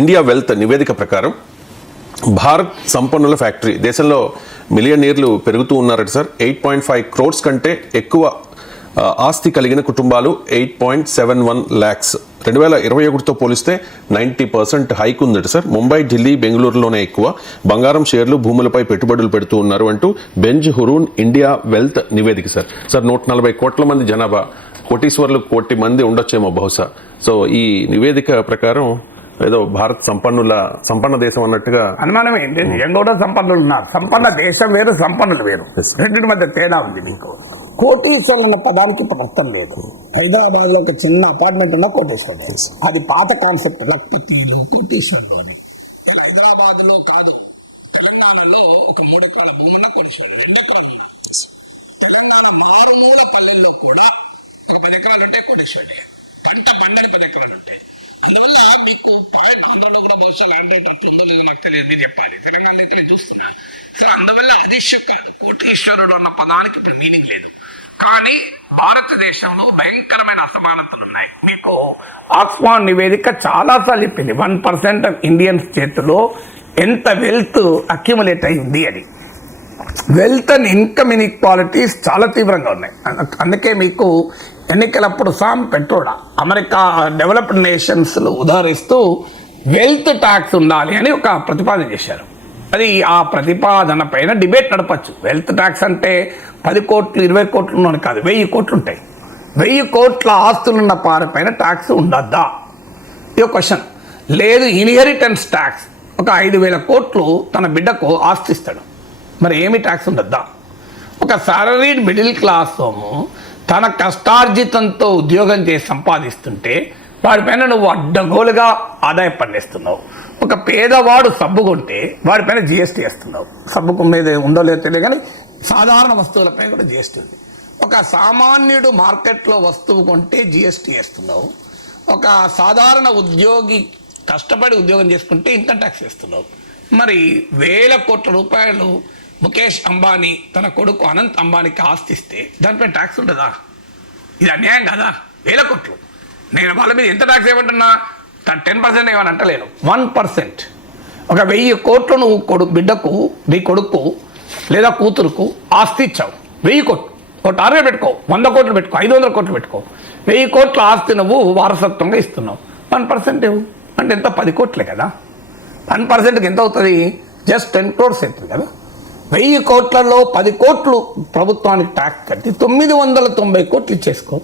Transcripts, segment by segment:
India wealth నివేదిక ప్రకారం Bharat సంపన్నుల factory, దేశంలో మిలియనీర్లు పెరుగుతూ ఉన్నారట సార్. 8.5 crores కంటే ఎక్కువ ఆస్తి కలిగిన కుటుంబాలు 8.71 lakhs. 2021తో పోలిస్తే 90% హైక్ ఉందట సార్. ముంబై, ఢిల్లీ, బెంగళూరులోనే ఎక్కువ బంగారం షేర్లు, భూములపై పెట్టుబడులు పెడుతూ ఉన్నారు అంటూ బెంజ్ హురూన్ ఇండియా వెల్త్ నివేదిక సార్. 140 కోట్ల మంది జనాభా, కోటీశ్వర్లు కోటి మంది ఉండొచ్చేమో బహుశా. సో ఈ నివేదిక ప్రకారం ఏదో భారత్ సంపన్న దేశం అన్నట్టుగా అనుమానం ఏంటి? ఏం కూడా సంపన్నులు ఉన్నారు. సంపన్న దేశం వేరు, సంపన్నులు వేరు. రెండింటి మధ్య తేడా ఉంది. మీకు కోటీశ్వరులు అన్న పదానికి ఇప్పుడు అర్థం లేదు. హైదరాబాద్ లో ఒక చిన్న అపార్ట్మెంట్ ఉన్న కోటీశ్వరుడు, అది పాత కాన్సెప్ట్. లక్పతిలో కోటీశ్వరులు అని హైదరాబాద్ లో కాదు, తెలంగాణలో ఒక 3 ఎకరాల భూముల కోటీశ్వరుడు, 2 ఎకరాలు. తెలంగాణ మారుమూల పల్లెల్లో కూడా ఒక 10 ఎకరాలు ఉంటే కోటీశ్వరుడే. పంట పండని 10 ఎకరాలు ఉంటాయి. అందువల్ల మీకు పాయింట్ ఆంధ్రలో కూడా బహుశా ల్యాండ్ రేట్ ఉందో లేదో నాకు తెలియదు, మీరు చెప్పాలి. తెలంగాణలో అయితే నేను చూస్తున్నా సార్. అందువల్ల అది ఇష్యూ కాదు. కోటీశ్వరుడు అన్న పదానికి ఇప్పుడు మీనింగ్ లేదు. కానీ భారతదేశంలో భయంకరమైన అసమానతలు ఉన్నాయి. మీకు ఆక్స్ఫామ్ నివేదిక చాలాసార్లు చెప్పింది 1% ఆఫ్ ఇండియన్స్ చేతిలో ఎంత వెల్త్ అక్యుములేట్ అయి ఉంది అని. వెల్త్ అండ్ ఇన్కమ్ ఇన్ఈక్వాలిటీస్ చాలా తీవ్రంగా ఉన్నాయి. అందుకే మీకు ఎన్నికలప్పుడు సామ్ పెట్రోడా అమెరికా డెవలప్డ్ నేషన్స్లో ఉదాహరిస్తూ వెల్త్ ట్యాక్స్ ఉండాలి అని ఒక ప్రతిపాదన చేశారు. అది ఆ ప్రతిపాదన పైన డిబేట్ నడపచ్చు. వెల్త్ ట్యాక్స్ అంటే 10 కోట్లు 20 కోట్లు అని కాదు, 1000 కోట్లు ఉంటాయి. 1000 కోట్ల ఆస్తులున్న పైన ట్యాక్స్ ఉండద్దా? ఇది క్వశ్చన్. లేదు, ఇన్హెరిటెన్స్ ట్యాక్స్, ఒక 5,000 కోట్లు తన బిడ్డకు ఆస్తి ఇస్తాడు, మరి ఏమి ట్యాక్స్ ఉండద్దా? ఒక సాలరీడ్ మిడిల్ క్లాస్ హోము తన కష్టార్జితంతో ఉద్యోగం చేసి సంపాదిస్తుంటే వాడిపైన నువ్వు అడ్డగోలుగా ఆదాయం పండిస్తున్నావు. ఒక పేదవాడు సబ్బు కొంటే వాడిపైన జిఎస్టీ వేస్తున్నావు. సబ్బుకు మీద ఉందో లేదో తెలియదు, కానీ సాధారణ వస్తువులపై కూడా జిఎస్టీ ఉంది. ఒక సామాన్యుడు మార్కెట్లో వస్తువు కొంటే జిఎస్టీ వేస్తున్నావు. ఒక సాధారణ ఉద్యోగి కష్టపడి ఉద్యోగం చేసుకుంటే ఇన్కమ్ ట్యాక్స్ వేస్తున్నావు. మరి 1000 కోట్ల రూపాయలు ముఖేష్ అంబానీ తన కొడుకు అనంత్ అంబానీకి ఆస్తిస్తే దానిపై ట్యాక్స్ ఉంటుందా? ఇది అన్యాయం కదా. 1000 కోట్లు. నేను వాళ్ళ మీద ఎంత ట్యాక్స్ ఏమంటున్నా? 10% ఏమని అంటలేను, 1%. ఒక 1000 కోట్లు నువ్వు బిడ్డకు, నీ కొడుకు లేదా కూతురుకు ఆస్తి ఇచ్చావు. 1000 కోట్లు ఒక టార్గెట్ పెట్టుకో, 100 కోట్లు పెట్టుకో, 500 కోట్లు పెట్టుకో. 1000 కోట్ల ఆస్తి నువ్వు వారసత్వంగా ఇస్తున్నావు. 1% ఇవ్వు అంటే ఎంత? 10 కోట్లే కదా. 1%కి ఎంత అవుతుంది? జస్ట్ 10 crores అవుతుంది కదా. 1000 కోట్లలో 10 కోట్లు ప్రభుత్వానికి ట్యాక్స్ కట్టి 990 కోట్లు ఇచ్చేసుకో.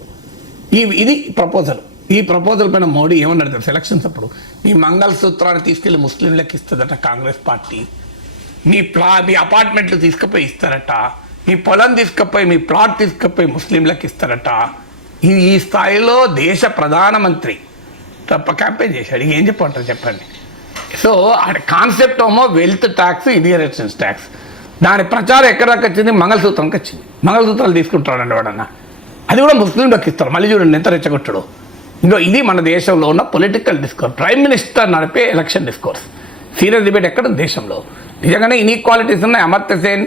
ఇది ప్రపోజల్. ఈ ప్రపోజల్ పైన మోడీ ఏమన్నాడు తెలుసు? ఎలక్షన్స్ అప్పుడు మీ మంగళసూత్రాన్ని తీసుకెళ్లి ముస్లింలకు ఇస్తుందట కాంగ్రెస్ పార్టీ, మీ అపార్ట్మెంట్లు తీసుకుపోయి ఇస్తారట, మీ పొలం తీసుకుపోయి, మీ ప్లాట్ తీసుకుపోయి ముస్లింలకు ఇస్తారట. ఈ స్థాయిలో దేశ ప్రధానమంత్రి తప్ప క్యాంపెయిన్ చేశాడు. ఏం చెప్పంటారు చెప్పండి? సో ఆడ కాన్సెప్ట్ ఏమో వెల్త్ ట్యాక్స్, ఇన్హెరిటెన్స్ ట్యాక్స్. దాని ప్రచారం ఎక్కడ దాకా వచ్చింది? మంగళసూత్రంకి వచ్చింది. మంగళసూత్రాలు తీసుకుంటాడండి వాడన్నా, అది కూడా ముస్లింలకు ఇస్తారు. మళ్ళీ చూడండి ఎంత రెచ్చగొట్టడు. ఇంకో ఇది మన దేశంలో ఉన్న పొలిటికల్ డిస్కోర్స్. ప్రైమ్ మినిస్టర్ నడిపే ఎలక్షన్ డిస్కోర్స్. సీరియస్ డిబేట్ ఎక్కడ దేశంలో? నిజంగానే ఇన్ఈక్వాలిటీస్ ఉన్నాయి. Amartya Sen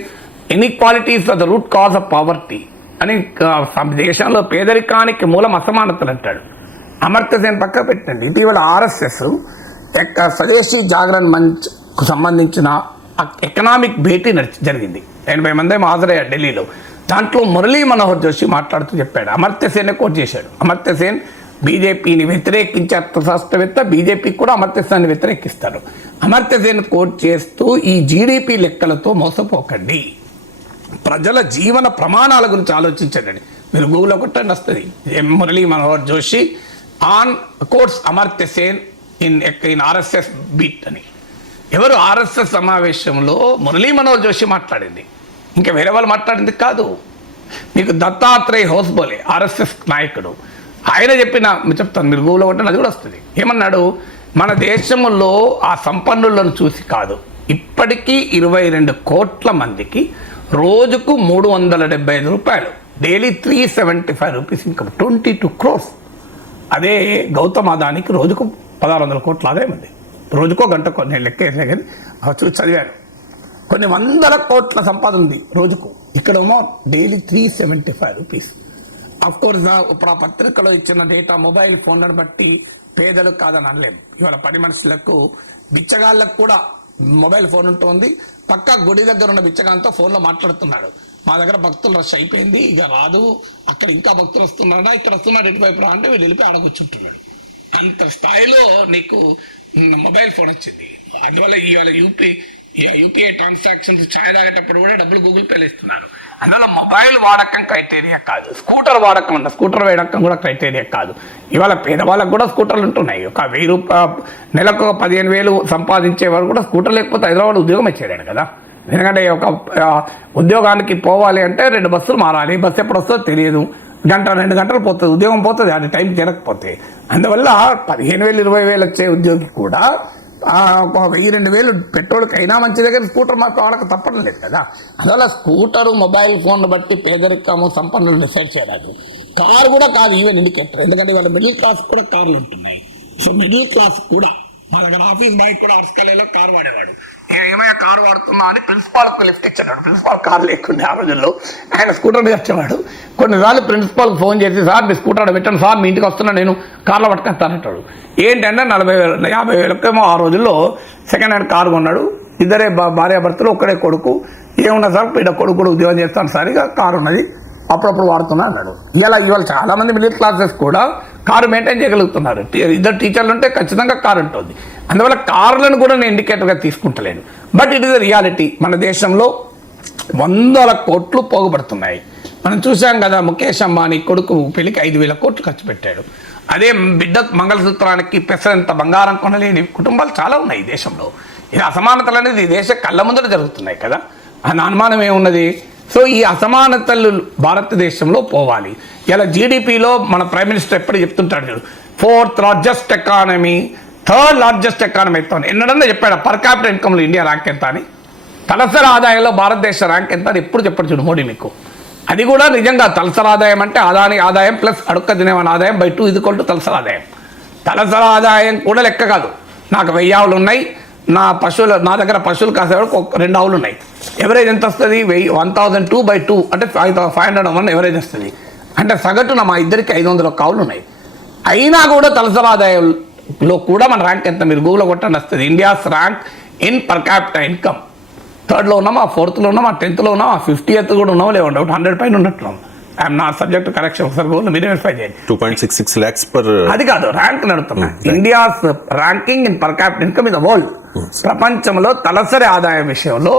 inequalities are the root cause of poverty అని దేశంలో పేదరికానికి మూలం అసమానతలు అంటాడు. అమర్త్య సేన్ పక్క పెట్టండి. ఇటీవల ఆర్ఎస్ఎస్ స్వదేశీ జాగరణ మంచ్కు సంబంధించిన ఎకనామిక్ భేటీ జరిగింది. 80 మంది హాజరయ్యారు ఢిల్లీలో. దాంట్లో మురళీ మనోహర్ జోషి మాట్లాడుతూ చెప్పాడు, అమర్త్య సేన్ కోట్ చేశాడు. అమర్త్య సేన్ బీజేపీని వ్యతిరేకించే అర్థశాస్త్రవేత్త, బీజేపీకి కూడా అమర్త్య సేన్ని వ్యతిరేకిస్తారు. అమర్త్య సేన్ కోట్ చేస్తూ ఈ జీడిపి లెక్కలతో మోసపోకండి, ప్రజల జీవన ప్రమాణాల గురించి ఆలోచించండి. మీరు గూగుల్లో కొట్టండి, వస్తుంది. Murali Manohar Joshi on quotes Amartya Sen in RSS beat అని. ఎవరు? ఆర్ఎస్ఎస్ సమావేశంలో మురళీ మనోహర్ జోషి మాట్లాడింది, ఇంకా వేరే వాళ్ళు మాట్లాడింది కాదు. మీకు దత్తాత్రేయ హోస్బోలే ఆర్ఎస్ఎస్ నాయకుడు, ఆయన చెప్పిన చెప్తాను, మీరు గూగుల్లో కొట్టండి, అది కూడా వస్తుంది. ఏమన్నాడు? మన దేశంలో ఆ సంపన్నులను చూసి కాదు, ఇప్పటికీ 22 కోట్ల మందికి రోజుకు 375 రూపాయలు, డైలీ 375 రూపీస్ ఇన్కమ్, 22 crores. అదే గౌతమ్ అదానికి రోజుకు 1600 కోట్ల ఆదాయం ఉంది. రోజుకో గంటకో, నేను లెక్క వేసా కానీ చూసి చదివాను. కొన్ని 100 కోట్ల సంపాదన ఉంది రోజుకు. ఇక్కడేమో డైలీ 375 రూపీస్. అఫ్కోర్స్ ఇప్పుడు ఆ పత్రికలో ఇచ్చిన డేటా మొబైల్ ఫోన్లను బట్టి పేదలు కాదని అనలేం. ఇవాళ పని మనుషులకు బిచ్చగాళ్ళకు కూడా మొబైల్ ఫోన్ ఉంటుంది. పక్క గుడి దగ్గర ఉన్న బిచ్చగాంతో ఫోన్లో మాట్లాడుతున్నాడు. మా దగ్గర భక్తులు రష్ అయిపోయింది, ఇక రాదు, అక్కడ ఇంకా భక్తులు వస్తున్నాడా, ఇక్కడ వస్తున్నాడు, ఎటువైపు రా అంటే వీడు వెళ్ళిపోయి ఆడగొచ్చుంటున్నాడు. అంత స్థాయిలో నీకు మొబైల్ ఫోన్ వచ్చింది. అందువల్ల ఇవాళ యూపీఐ ట్రాన్సాక్షన్స్ ఛాయ్ తాగేటప్పుడు కూడా డబ్బులు గూగుల్ పేలు ఇస్తున్నారు. అందువల్ల మొబైల్ వాడకం క్రైటీరియా కాదు, స్కూటర్ వాడకం ఉంటుంది, స్కూటర్ వాడకం కూడా క్రైటీరియా కాదు. ఇవాళ పేదవాళ్ళకు కూడా స్కూటర్లు ఉంటున్నాయి. ఒక 1000 రూపాయలు నెలకు 15,000 సంపాదించే వారు కూడా స్కూటర్ లేకపోతే హైదరాబాద్ ఉద్యోగం ఇచ్చేదాడు కదా. ఎందుకంటే ఒక ఉద్యోగానికి పోవాలి అంటే 2 బస్సులు మారాలి, బస్సు ఎప్పుడు వస్తుందో తెలియదు, 1-2 గంటలు పోతుంది, ఉద్యోగం పోతుంది, అది టైం తిరగకపోతే. అందువల్ల 15,000 20,000 వచ్చే ఉద్యోగి కూడా 1,000-2,000 పెట్రోల్కి అయినా మంచి దగ్గర స్కూటర్ మాకు వాళ్ళకి తప్పడం లేదు కదా. అందువల్ల స్కూటరు మొబైల్ ఫోన్ బట్టి పేదరికము సంపన్నులు డిసైడ్ చేయరాదు. కారు కూడా కాదు ఈవెన్ ఇండికేటర్, ఎందుకంటే వాళ్ళ మిడిల్ క్లాస్ కూడా కార్లు ఉంటున్నాయి. సో మిడిల్ క్లాస్ కూడా మా దగ్గర ఆఫీస్ బాయ్ కూడా ఆర్ట్స్ కాలేజీలో కారు వాడేవాడు. ఏమైనా కారు వాడుతున్నా అని ప్రిన్సిపాల్కి లిఫ్ట్ ఇచ్చాడు. ప్రిన్సిపాల్ కారు లేకుండా ఆ రోజుల్లో ఆయన స్కూటర్ మీద వచ్చేవాడు. కొన్నిసార్లు ప్రిన్సిపాల్కి ఫోన్ చేసి, సార్ మీ స్కూటర్ పెట్టండి సార్, మీ ఇంటికి వస్తున్నా, నేను కార్లో పట్టుకొస్తానంటాడు. ఏంటంటే 40,000 50,000 ఆ రోజుల్లో సెకండ్ హ్యాండ్ కారు కొన్నాడు. ఇద్దరే భార్యాభర్తలు, ఒక్కడే కొడుకు. ఏమున్నా సార్ ఇక్కడ కొడుకు కూడా ఉద్యోగం చేస్తాను సార్, ఇక కారు ఉన్నది, అప్పుడప్పుడు వాడుతున్నా అన్నాడు. ఇవాళ చాలా మంది మిడిల్ క్లాసెస్ కూడా కారు మెయింటైన్ చేయగలుగుతున్నారు. 2 టీచర్లు ఉంటే ఖచ్చితంగా కారు ఉంటుంది. అందువల్ల కార్లను కూడా నేను ఇండికేటర్గా తీసుకుంటలేను. But it is a reality. మన దేశంలో 100,000 కోట్లు పోగుపడుతున్నాయి. మనం చూసాం కదా, ముఖేష్ అంబానీ కొడుకు పెళ్లికి 5,000 కోట్లు ఖర్చు పెట్టాడు. అదే బిడ్డ మంగళసూత్రానికి పెసరంత బంగారం కొనలేని కుటుంబాలు చాలా ఉన్నాయి ఈ దేశంలో. ఇది అసమానతలు అనేది ఈ దేశ కళ్ళ ముందర జరుగుతున్నాయి కదా, అని అనుమానం ఏమున్నది. సో ఈ అసమానతలు భారతదేశంలో పోవాలి. ఇలా జీడిపిలో మన ప్రైమ్ మినిస్టర్ ఎప్పుడు చెప్తుంటాడు చూడు, 4th largest economy, 3rd largest economy అవుతాను. ఎన్నడన్నా చెప్పాడు పర్ క్యాపిటల్ ఇన్కమ్లో ఇండియా ర్యాంక్ ఎంత అని, తలసరి ఆదాయంలో భారతదేశ ర్యాంక్ ఎంత అని ఎప్పుడు చెప్పాడు చూడు మోడీ మీకు. అది కూడా నిజంగా తలసరి ఆదాయం అంటే అదాని ఆదాయం ప్లస్ అడుక్క తినేవాని ఆదాయం /2 = తలసరి ఆదాయం. తలసరి ఆదాయం కూడా లెక్క కాదు. నాకు 1000 ఆవులు ఉన్నాయి, నా దగ్గర పశువులు కాసేవాడు 2 ఆవులు ఉన్నాయి. ఎవరేజ్ ఎంత వస్తుంది? 1,002/2 అంటే 501 ఎవరేజ్ వస్తుంది. అంటే సగటున మా ఇద్దరికి 500 ఆవులు ఉన్నాయి. అయినా కూడా తలసరి ఆదాయంలో కూడా మన ర్యాంక్ ఎంత మీరు గూగుల్లో కొట్టండి వస్తుంది. India's rank in per capita income 3rd ఉన్నామా, 4th ఉన్నామా, 10th ఉన్నామా, 50th కూడా ఉన్నామా లేవండి, 100 పైన ఉన్నట్లు. I'm not subject to correction. ఒకసారి గూగుల్ మీరు వెరిఫై చేయండి. 2.66 lakhs per. అది కాదు, ర్యాంక్ నడుతున్నా. India's ranking in per capita income in the world. ప్రపంచంలో తలసరి ఆదాయం విషయంలో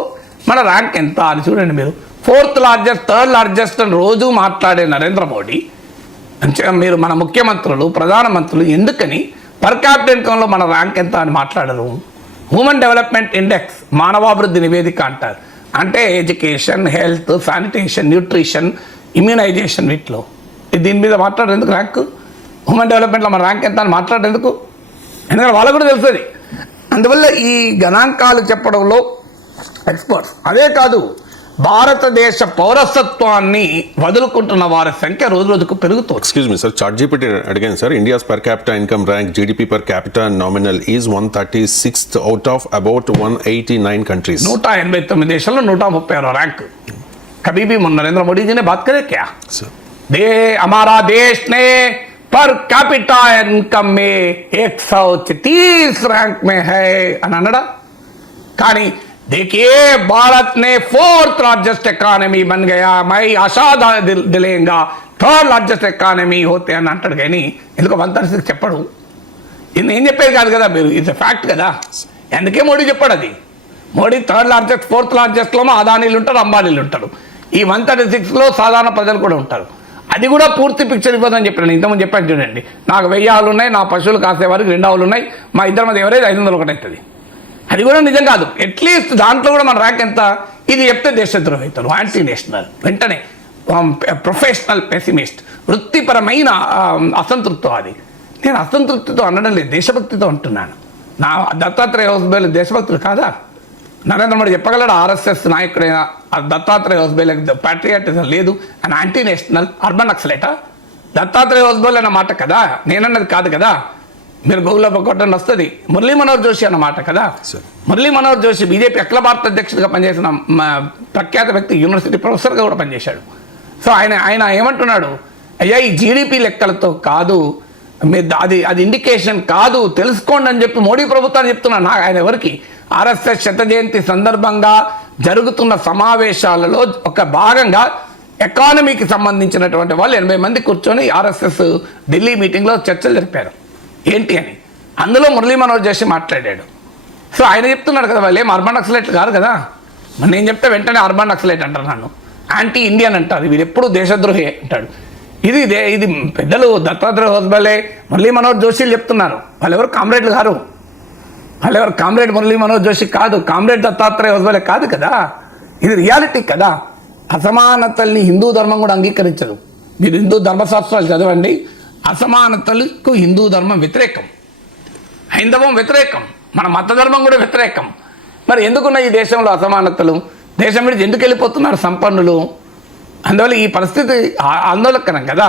మన ర్యాంక్ ఎంత అని చూడండి మీరు. 4th లార్జెస్ట్ 3rd లార్జెస్ట్ అని రోజు మాట్లాడే నరేంద్ర మోడీ, మీరు మన ముఖ్యమంత్రులు ప్రధానమంత్రులు ఎందుకని పర్ క్యాపిటల్ ఇన్కమ్లో మన ర్యాంక్ ఎంత అని మాట్లాడరు? హ్యూమన్ డెవలప్మెంట్ ఇండెక్స్, మానవాభివృద్ధి నివేదిక అంటారు. అంటే education, health, sanitation, nutrition, immunisation, వీటిలో దీని మీద మాట్లాడేందుకు ర్యాంక్? హ్యూమన్ డెవలప్మెంట్లో మన ర్యాంక్ ఎంత అని మాట్లాడేందుకు? ఎందుకంటే వాళ్ళకు కూడా తెలుస్తుంది. అందువల్ల ఈ గణాంకాలు చెప్పడంలో ఎక్స్పర్ట్స్. అదే కాదు, భారతదేశ పౌరసత్వాన్ని వదులుకుంటున్న వారి సంఖ్య రోజు రోజుకు పెరుగుతుంది. ఎక్స్క్యూజ్ మీ సార్, చాట్‌జీపీటీ అడిగాను sir. India's per capita income rank GDP per capital nominal is 136th out of about 189 countries. 189 దేశాల్లో 136 ర్యాంక్. कभी भी नरेंद्र मोदी जी ने बात करे क्या? हमारा देश ने पर कैपिटा इनकम में 130 रैंक में है अनानडा. కానీ देखिए भारत ने 4th लार्जेस्ट इकॉनमी बन गया, मैं आशा दिलेगा 3rd లార్జెస్ట్ ఎకానమీ होते అని అంటాడు. కానీ ఎందుకు 136 చెప్పడు? ఏం చెప్పేది కాదు కదా మీరు, ఇట్స్ ఫ్యాక్ట్ కదా. ఎందుకే మోడీ చెప్పాడు అది? మోడీ 3rd లార్జెస్ట్ 4th లార్జెస్ట్లో అదానీలు ఉంటారు, అంబానీలు ఉంటారు. ఈ 136లో సాధారణ ప్రజలు కూడా ఉంటారు. అది కూడా పూర్తి పిక్చర్ ఇవ్వదని చెప్పాను. ఇంతకుముందు చెప్పాను చూడండి, నాకు 1000 ఆవులు ఉన్నాయి, నా పశువులు కాసేవారికి 2 ఆవులు ఉన్నాయి, మా ఇద్దరి మధ్య ఎవరైతే 501 అవుతుంది. అది కూడా నిజం కాదు. అట్లీస్ట్ దాంట్లో కూడా మన ర్యాంక్ ఎంత? ఇది చెప్తే దేశద్రోహి అవుతారు, యాంటీ నేషనల్, వెంటనే ప్రొఫెషనల్ పెసిమిస్ట్, వృత్తిపరమైన అసంతృప్తి. అది నేను అసంతృప్తితో అనడం లేదు, దేశభక్తితో అంటున్నాను. నా దత్తాత్రేయ హౌస్బేల్ దేశభక్తులు కాదా? నరేంద్ర మోడీ చెప్పగలడు ఆర్ఎస్ఎస్ నాయకుడైన దత్తాత్రేయ హౌస్బేల్ ప్యాట్రియాటిజం లేదు అని, యాంటీ నేషనల్ అర్బన్ నక్సలైటా? దత్తాత్రేయ హౌస్బేల్ అన్న మాట కదా, నేనన్నది కాదు కదా. మీరు గూగుల్లో కొట్టండి వస్తుంది. మురళీ మనోహర్ జోషి అన్న మాట కదా. మురళీ మనోహర్ జోషి బీజేపీ అఖిల భారత అధ్యక్షుడిగా పనిచేసిన ప్రఖ్యాత వ్యక్తి, యూనివర్సిటీ ప్రొఫెసర్గా కూడా పనిచేశాడు. సో ఆయన ఏమంటున్నాడు, అయ్యా ఈ జీడిపి లెక్కలతో కాదు, అది ఇండికేషన్ కాదు, తెలుసుకోండి అని చెప్పి మోడీ ప్రభుత్వాన్ని చెప్తున్నాను. ఆయన ఎవరికి? ఆర్ఎస్ఎస్ శత జయంతి సందర్భంగా జరుగుతున్న సమావేశాలలో ఒక భాగంగా ఎకానమీకి సంబంధించినటువంటి వాళ్ళు 80 మంది కూర్చొని ఆర్ఎస్ఎస్ ఢిల్లీ మీటింగ్లో చర్చలు జరిపారు ఏంటి అని. అందులో మురళీ మనోహర్ జోషి మాట్లాడాడు. సో ఆయన చెప్తున్నాడు కదా, వాళ్ళు ఏం అర్బన్ నక్సలైట్లు కాదు కదా. మరి నేను చెప్తే వెంటనే అర్బన్ నక్సలైట్ అంటారు, నన్ను యాంటీ ఇండియన్ అంటారు, వీడు ఎప్పుడు దేశద్రోహి అంటాడు. ఇది పెద్దలు దత్తాత్రేయ హోస్బలే, మురళీ మనోహర్ జోషిలు చెప్తున్నారు. వాళ్ళెవరు కామ్రేడ్లు గారు, వాళ్ళెవరు కామ్రేడ్ మురళీ మనోహర్ జోషి కాదు, కామ్రేడ్ దత్తాత్రేయ హోస్బలే కాదు కదా. ఇది రియాలిటీ కదా. అసమానతల్ని హిందూ ధర్మం కూడా అంగీకరించదు. మీరు హిందూ ధర్మశాస్త్రాలు చదవండి. అసమానతలకు హిందూ ధర్మం వ్యతిరేకం, హైందవం వ్యతిరేకం, మన మత ధర్మం కూడా వ్యతిరేకం. మరి ఎందుకున్న ఈ దేశంలో అసమానతలు? దేశం విడిచి ఎందుకు వెళ్ళిపోతున్నారు సంపన్నులు? అందువల్ల ఈ పరిస్థితి ఆందోళనకరం కదా.